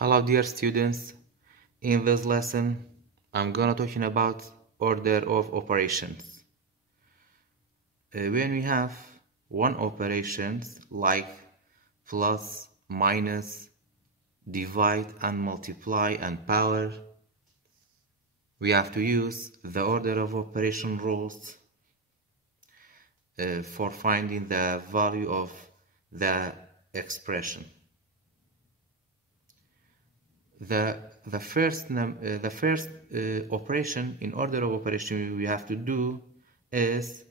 Hello dear students, in this lesson I'm gonna talking about order of operations. When we have one operations like plus, minus, divide and multiply and power, we have to use the order of operation rules for finding the value of the expression. The first operation in order of operation we have to do is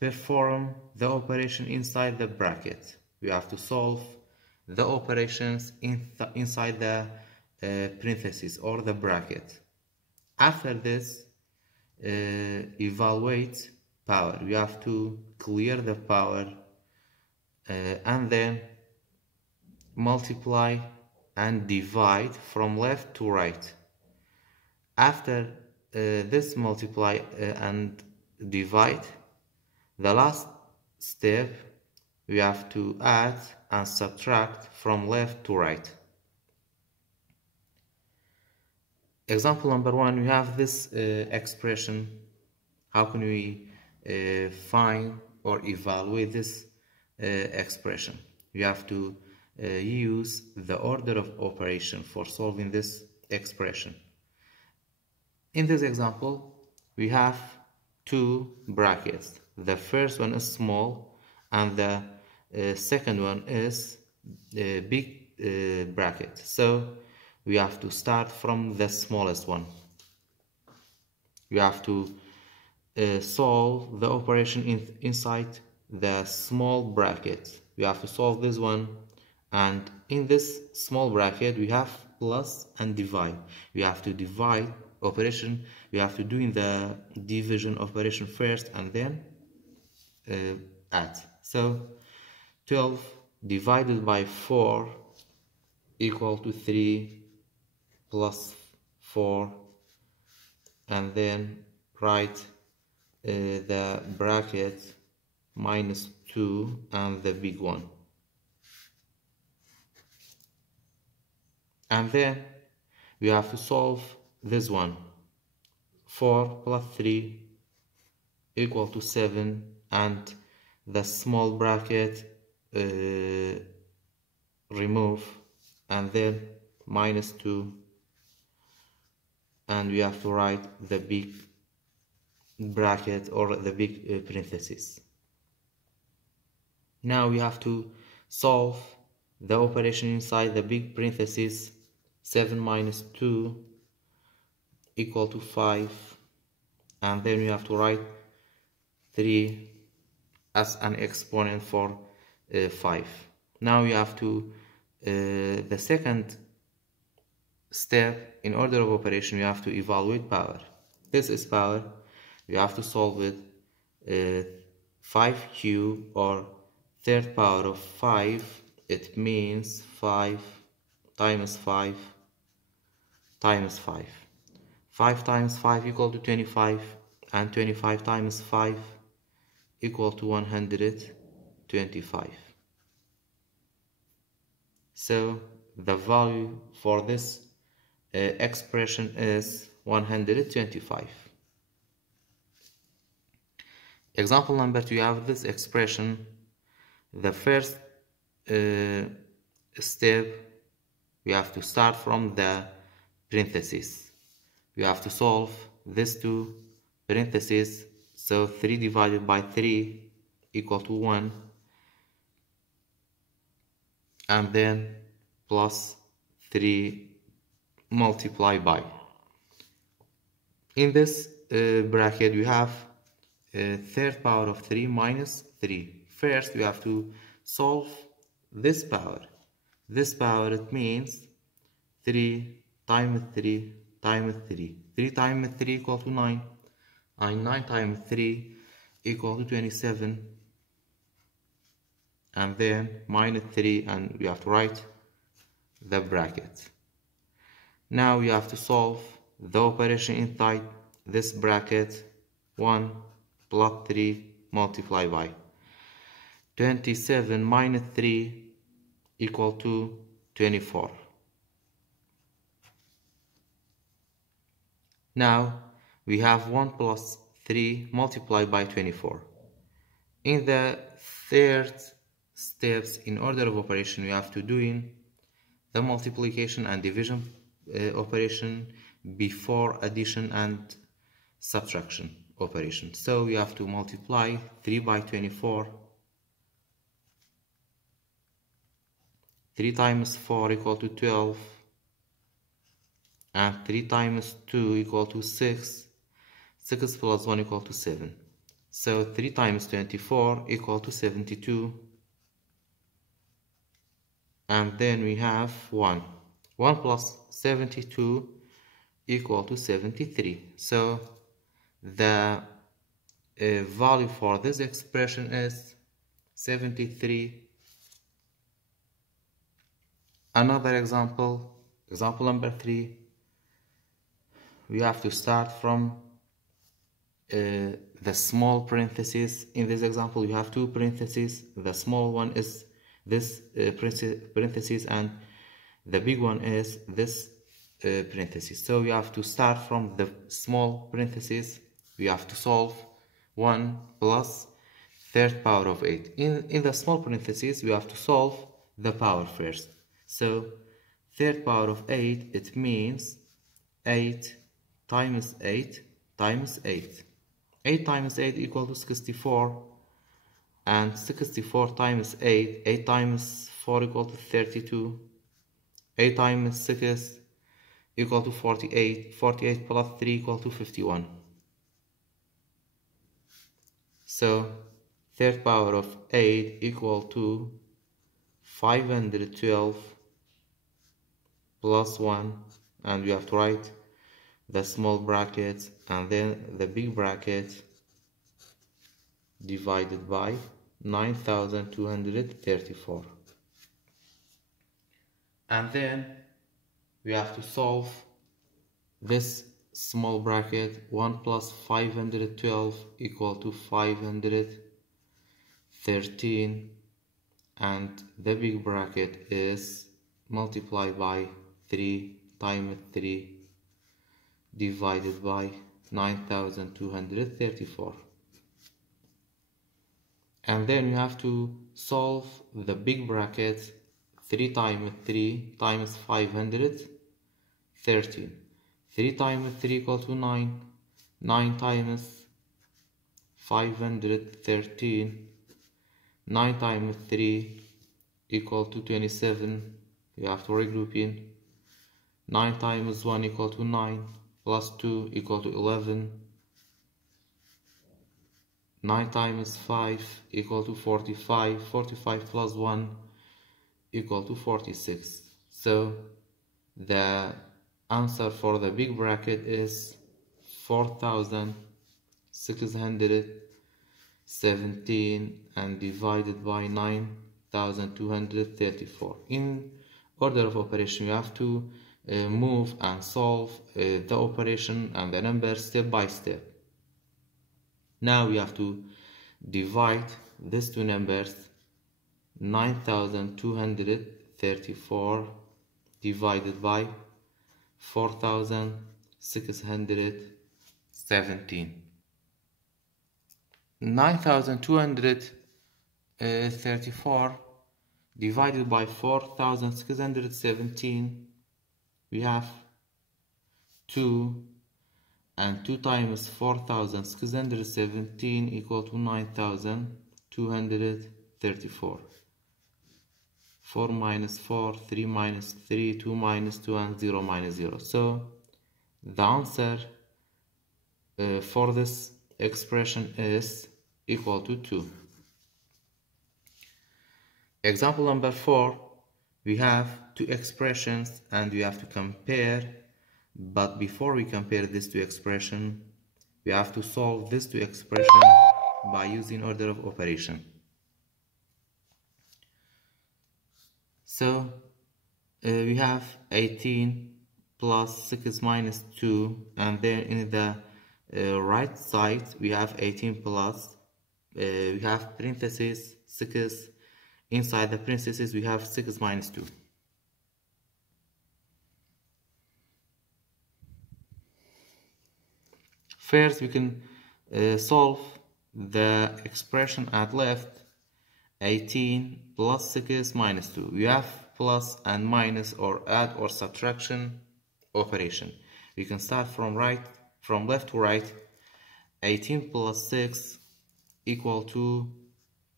perform the operation inside the bracket. We have to solve the operations inside the parentheses or the bracket. After this, evaluate power. We have to clear the power and then multiply and divide from left to right. After this multiply and divide, the last step we have to add and subtract from left to right. Example number 1, we have this expression. How can we find or evaluate this expression? We have to use the order of operation for solving this expression. In this example, we have two brackets. The first one is small and the second one is a big bracket. So we have to start from the smallest one. We have to solve the operation inside the small bracket. We have to solve this one. And in this small bracket we have plus and divide. We have to divide operation. We have to do in the division operation first and then add. So 12 divided by 4 equal to 3 plus 4, and then write the bracket minus 2 and the big one. And then we have to solve this one. 4 plus 3 equal to 7, and the small bracket remove, and then minus 2, and we have to write the big bracket or the big parentheses. Now we have to solve the operation inside the big parentheses. 7 minus 2 equal to 5, and then we have to write 3 as an exponent for 5. Now we have to the second step in order of operation, we have to evaluate power. This is power. We have to solve it 5 cube or third power of 5. It means 5 times 5 times 5. 5 times 5 equal to 25, and 25 times 5 equal to 125. So the value for this expression is 125. Example number 2, you have this expression. The first step, we have to start from the parentheses. We have to solve these two parentheses. So 3 divided by 3 equal to 1, and then plus 3 multiplied by. In this bracket we have third power of 3 minus 3. First we have to solve this power. This power, it means 3 times 3 times 3. 3 times 3 equal to 9. And 9 times 3 equal to 27. And then minus 3, and we have to write the bracket. Now we have to solve the operation inside this bracket. 1 plus 3 multiplied by. 27 minus 3 equal to 24. Now we have 1 plus 3 multiplied by 24. In the third steps in order of operation, we have to do in the multiplication and division operation before addition and subtraction operation. So we have to multiply 3 by 24. 3 times 4 equal to 12, and 3 times 2 equal to 6. 6 plus 1 equal to 7. So 3 times 24 equal to 72. And then we have 1. 1 plus 72 equal to 73. So the value for this expression is 73. Another example number 3. We have to start from the small parentheses. In this example, you have two parentheses. The small one is this parenthesis, and the big one is this parenthesis. So we have to start from the small parentheses. We have to solve 1 plus third power of 8. In the small parentheses, we have to solve the power first. So third power of 8, it means 8 times 8 times 8. 8 times 8 equal to 64, and 64 times 8, 8 times 4 equal to 32, 8 times 6 equal to 48, 48 plus 3 equal to 51. So third power of 8 equal to 512 plus 1, and we have to write the small bracket and then the big bracket divided by 9,234. And then we have to solve this small bracket. 1 plus 512 equal to 513, and the big bracket is multiplied by 3 times 3 divided by 9,234. And then you have to solve the big bracket. 3 times 3 times 513. 3 times 3 equal to 9. 9 times 513. 9 times 3 equal to 27. You have to regroup in. 9 times 1 equal to 9. Plus 2 equal to 11. 9 times 5 equal to 45. 45 plus 1 equal to 46. So the answer for the big bracket is 4,617 and divided by 9,234. In order of operation, you have to move and solve the operation and the number step by step. Now we have to divide these two numbers. 9,234 divided by 4,617. 9,234 divided by 4,617, we have 2, and 2 times 4,617 equal to 9,234. 4 minus 4, 3 minus 3, 2 minus 2, and 0 minus 0. So the answer for this expression is equal to 2. Example number 4, we have two expressions and we have to compare, but before we compare these two expressions, we have to solve these two expressions by using order of operation. So we have 18 plus 6 minus 2, and then in the right side we have 18 plus, we have parentheses 6, inside the parentheses we have 6 minus 2. First, we can solve the expression at left, 18 plus 6 minus 2. We have plus and minus or add or subtraction operation. We can start from left to right. 18 plus 6 equal to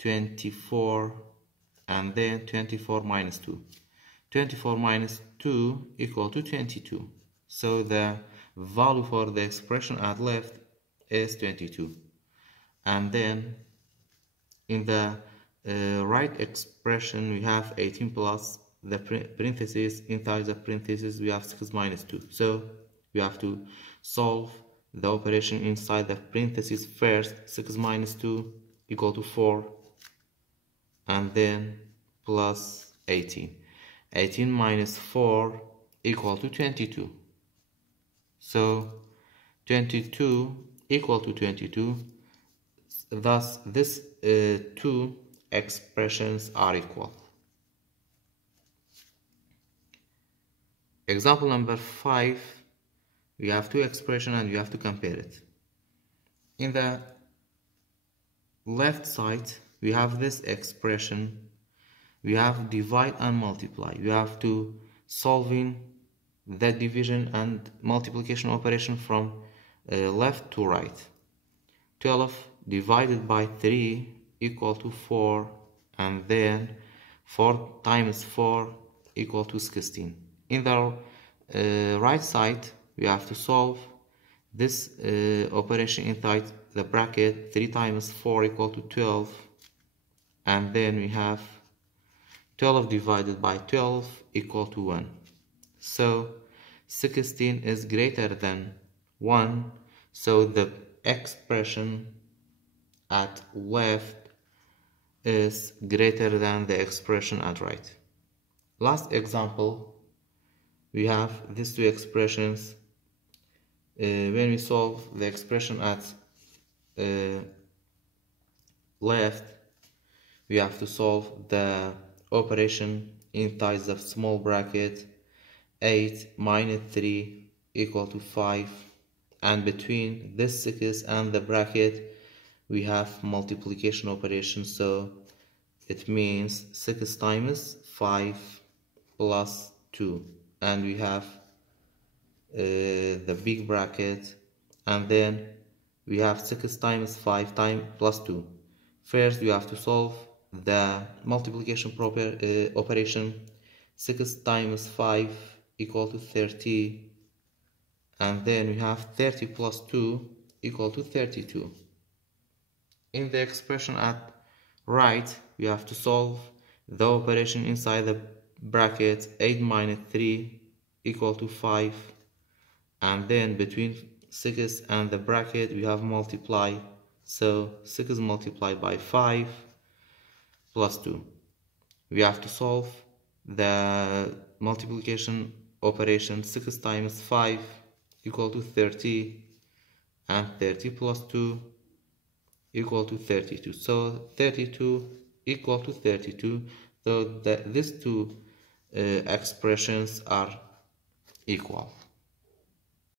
24, and then 24 minus 2. 24 minus 2 equal to 22. So the value for the expression at left is 22. And then in the right expression we have 18 plus the parentheses. Inside the parentheses we have 6 minus 2. So we have to solve the operation inside the parentheses first. 6 minus 2 equal to 4, and then plus 18. 18 minus 4 equal to 22. So 22 equal to 22. Thus these two expressions are equal. Example number 5. We have two expressions and we have to compare it. In the left side we have this expression. We have divide and multiply. We have to solving the division and multiplication operation from left to right. 12 divided by 3 equal to 4, and then 4 times 4 equal to 16. In the right side we have to solve this operation inside the bracket. 3 times 4 equal to 12, and then we have 12 divided by 12 equal to 1. So 16 is greater than 1, so the expression at left is greater than the expression at right. Last example, we have these two expressions. When we solve the expression at left, we have to solve the operation inside the small bracket. 8 minus 3 equal to 5, and between this 6 and the bracket we have multiplication operation, so it means 6 times 5 plus 2, and we have the big bracket, and then we have 6 times 5 plus 2. First we have to solve the multiplication operation. 6 times 5 equal to 30, and then we have 30 plus 2 equal to 32. In the expression at right we have to solve the operation inside the bracket. 8 minus 3 equal to 5, and then between 6 and the bracket we have multiply, so 6 multiplied by 5 plus 2. We have to solve the multiplication operation. 6 times 5 equal to 30, and 30 plus 2 equal to 32. So 32 equal to 32. So these two expressions are equal.